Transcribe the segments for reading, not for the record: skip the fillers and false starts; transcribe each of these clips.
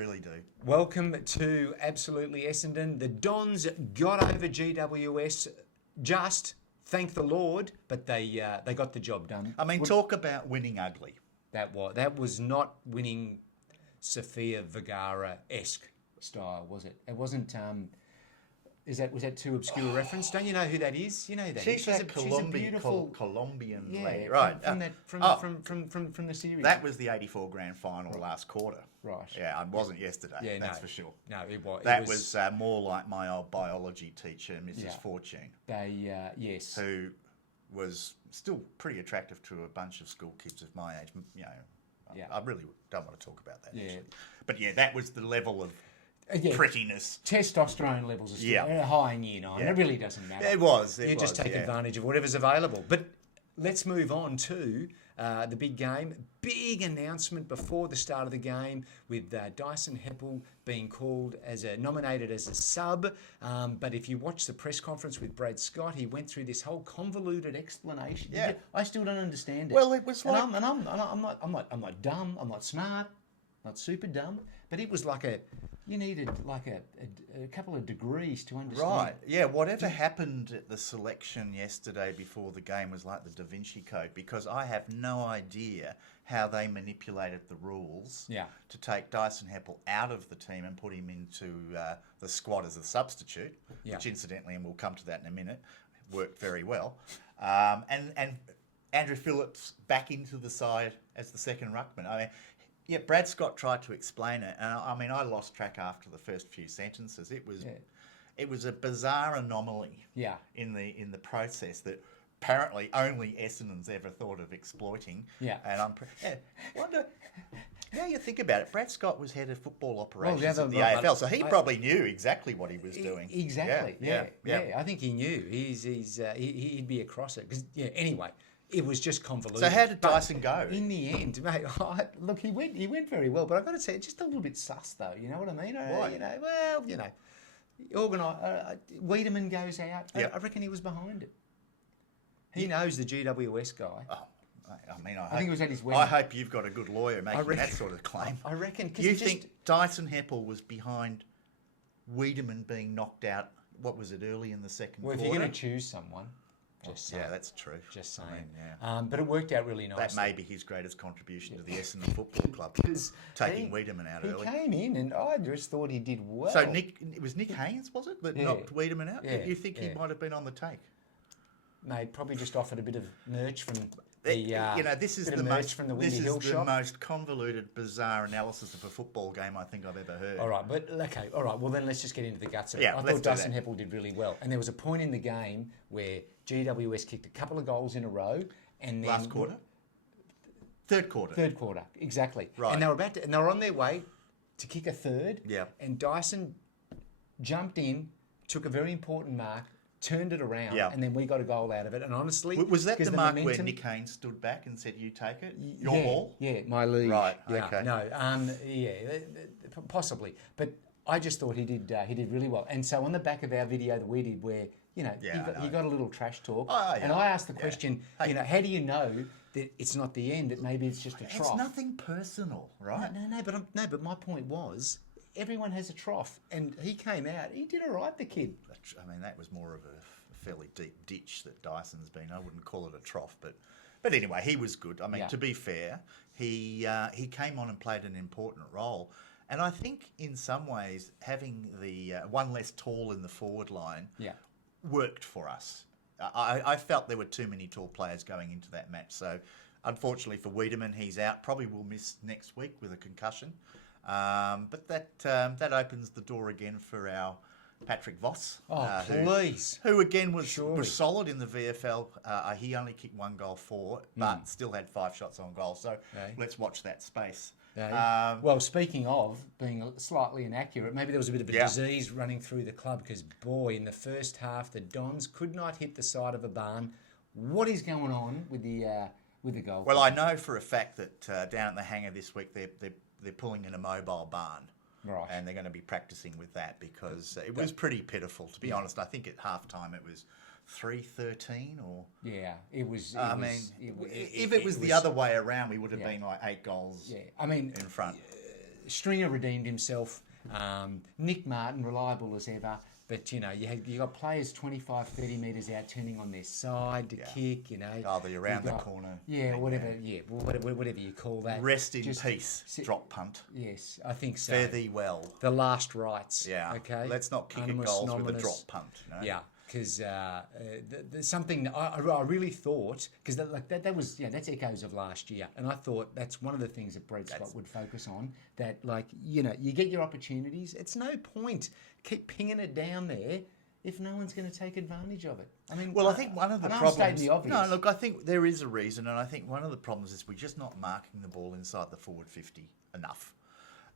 really do. Welcome to Absolutely Essendon. The Dons got over GWS just, thank the Lord, but they got the job done. I mean, talk about winning ugly. That was not winning Sofia Vergara-esque style, was it? It wasn't. Was that too obscure a reference? Don't you know who that is? You know who that is. She's a beautiful Colombian lady, right? From the series. That was the '84 grand final last quarter. Right. Yeah, it wasn't yesterday. Yeah, that's for sure. No, it was. That was more like my old biology teacher, Mrs. Fortune. Yes. Who was still pretty attractive to a bunch of school kids of my age. You know, I really don't want to talk about that. Yeah. Actually. But that was the level of prettiness. Testosterone levels are still high in year 9. Yeah. It really doesn't matter. It was. You just take advantage of whatever's available. But let's move on to the big game. Big announcement before the start of the game with Dyson Heppel being nominated as a sub. But if you watch the press conference with Brad Scott, he went through this whole convoluted explanation. Yeah. I still don't understand it. Well, it was like... And I'm not dumb. I'm not smart. Not super dumb. But it was like you needed like a couple of degrees to understand. Right, yeah, whatever happened at the selection yesterday before the game was like the Da Vinci Code, because I have no idea how they manipulated the rules to take Dyson Heppel out of the team and put him into the squad as a substitute, which incidentally, and we'll come to that in a minute, worked very well. And Andrew Phillips back into the side as the second ruckman. I mean, yeah, Brad Scott tried to explain it, and I lost track after the first few sentences. It was a bizarre anomaly in the process that apparently only Essendon's ever thought of exploiting. Yeah, and wonder how you think about it. Brad Scott was head of football operations at the AFL, so he probably knew exactly what he was doing. Exactly. Yeah. I think he knew. He'd be across it because anyway. It was just convoluted. So how did Dyson go? In the end, mate, look, he went very well, but I've got to say, just a little bit sus, though. You know what I mean? Why? Wiedemann goes out. Yep. I reckon he was behind it. He knows the GWS guy. Oh, I think it was at his wedding. I hope you've got a good lawyer making that sort of claim. I reckon. You think Dyson Heppel was behind Wiedemann being knocked out, what was it, early in the second quarter? Well, if you're going to choose someone... Yeah, that's true. Just saying. But it worked out really nicely. That may be his greatest contribution to the Essendon Football Club, taking Wiedemann out early. He came in and I just thought he did well. So it was Nick Haynes, was it, that knocked Wiedemann out? Yeah. You think he might have been on the take? Mate, probably just offered a bit of merch from this is the shop. most convoluted, bizarre analysis of a football game I think I've ever heard. All right, well then let's just get into the guts of it. Yeah, I thought Dyson Heppel did really well, and there was a point in the game where GWS kicked a couple of goals in a row, and then last quarter, third quarter, exactly. Right, and they were on their way to kick a third. Yeah, and Dyson jumped in, took a very important mark. Turned it around, and then we got a goal out of it. And honestly, was that the mark where Nick Haynes stood back and said, "You take it, your ball"? Yeah, my lead. Right. Yeah, okay. No. Possibly, but I just thought he did really well. And so on the back of our video that we did, where he got a little trash talk, and I asked the question, how do you know that it's not the end? That maybe it's just a trough. It's nothing personal, right? No. But my point was, everyone has a trough, and he came out. He did all right, the kid. I mean, that was more of a fairly deep ditch that Dyson's been. I wouldn't call it a trough, but anyway, he was good. I mean, to be fair, he came on and played an important role. And I think in some ways, having the one less tall in the forward line worked for us. I felt there were too many tall players going into that match. So, unfortunately for Wiedemann, he's out. Probably will miss next week with a concussion. But that opens the door again for our Patrick Voss. Please. Who again was solid in the VFL. He only kicked 1 goal for, but still had 5 shots on goal. So let's watch that space. Well, speaking of being slightly inaccurate, maybe there was a bit of a disease running through the club because, boy, in the first half, the Dons could not hit the side of a barn. What is going on with the goal? Well, I know for a fact that down at the hangar this week, they're pulling in a mobile barn. Right. And they're going to be practicing with that because it was pretty pitiful, to be honest. I think at halftime it was 3-13 or... Yeah, it was... if it was the other way around, we would have been like 8 goals in front. Stringer redeemed himself. Nick Martin, reliable as ever. But, you got players 25, 30 metres out turning on their side to kick, Oh, the around the corner. Yeah, whatever. Yeah, whatever you call that. Rest in peace, drop punt. Yes, I think so. Fare thee well. The last rites. Yeah. Okay. Let's not kick at goals with a drop punt. Yeah. Because there's something I really thought, because that was that's echoes of last year, and I thought that's one of the things that Brett Scott would focus on. That you get your opportunities. It's no point keep pinging it down there if no one's going to take advantage of it. I mean, I think one of the problems. No, look, I think there is a reason, and I think one of the problems is we're just not marking the ball inside the forward 50 enough.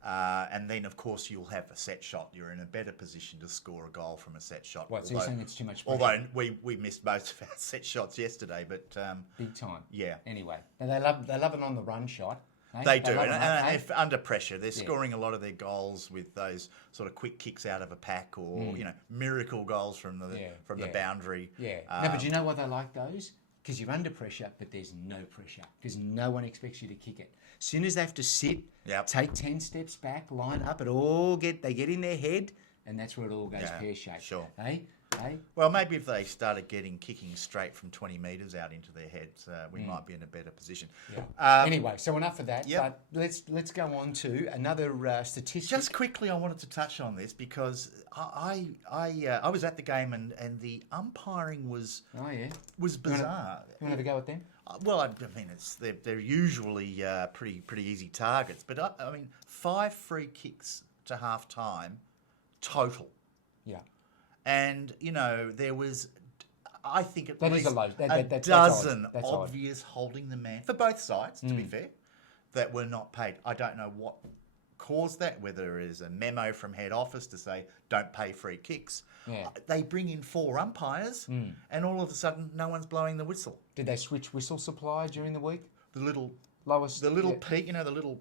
And then, of course, you'll have a set shot. You're in a better position to score a goal from a set shot. What, so you're saying it's too much pressure? Although we missed most of our set shots yesterday, but... big time. Yeah. Anyway, and they love an on-the-run shot. They do, and if under pressure, they're scoring a lot of their goals with those sort of quick kicks out of a pack, or miracle goals from the boundary. Yeah, no, but you know why they like those? Because you're under pressure, but there's no pressure because no one expects you to kick it. As soon as they have to sit, take 10 steps back, line up, they get in their head, and that's where it all goes pear-shaped. Sure. Hey? Well, maybe if they started kicking straight from 20 metres out into their heads, we might be in a better position. Yeah. Anyway, so enough of that. But let's go on to another statistic. Just quickly, I wanted to touch on this because I was at the game and the umpiring was bizarre. You want to have a go at them? Well, I mean, they're usually pretty easy targets, but I mean, 5 free kicks to half time total. Yeah. And, there was, I think, at least a dozen obvious holding the man, for both sides, to be fair, that were not paid. I don't know what caused that, whether it is a memo from head office to say, don't pay free kicks. Yeah. They bring in 4 umpires, and all of a sudden, no one's blowing the whistle. Did they switch whistle supply during the week? The little P,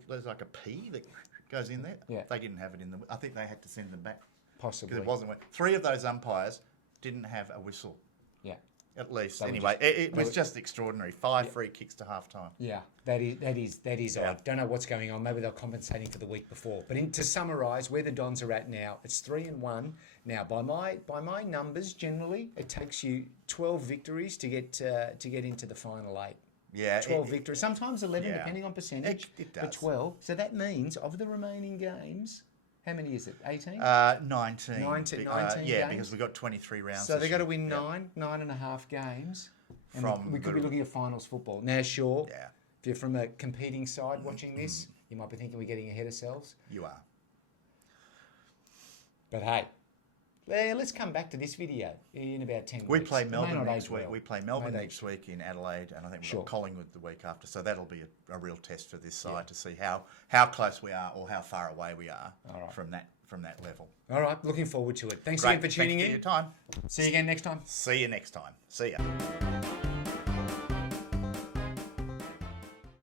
there's like a P that goes in there. Yeah. They didn't have it in the... I think they had to send them back. Possibly. Because it wasn't... 3 of those umpires didn't have a whistle. Yeah. At least. Anyway, it was just extraordinary. 5 free kicks to half time. Yeah, that is odd. Don't know what's going on. Maybe they're compensating for the week before. But to summarise, where the Dons are at now, it's 3-1. Now, by my numbers, generally, it takes you 12 victories to get into the final 8. Yeah, 12 victories. Sometimes 11, depending on percentage. It does. But 12. So that means of the remaining games. How many is it? 18? 19. 19 yeah, games? because we've got 23 rounds. So they've got to win 9.5 games. And we could be looking at finals football. Now, sure, if you're from a competing side watching this, you might be thinking we're getting ahead of ourselves. You are. But hey, let's come back to this video in about 10 weeks. We play Melbourne next week. We play Melbourne next week in Adelaide, and I think we've got Collingwood the week after. So that'll be a real test for this side to see how close we are or how far away we are from that level. All right, looking forward to it. Thanks again for tuning in. Thanks for your time. See you again next time. See you next time. See ya.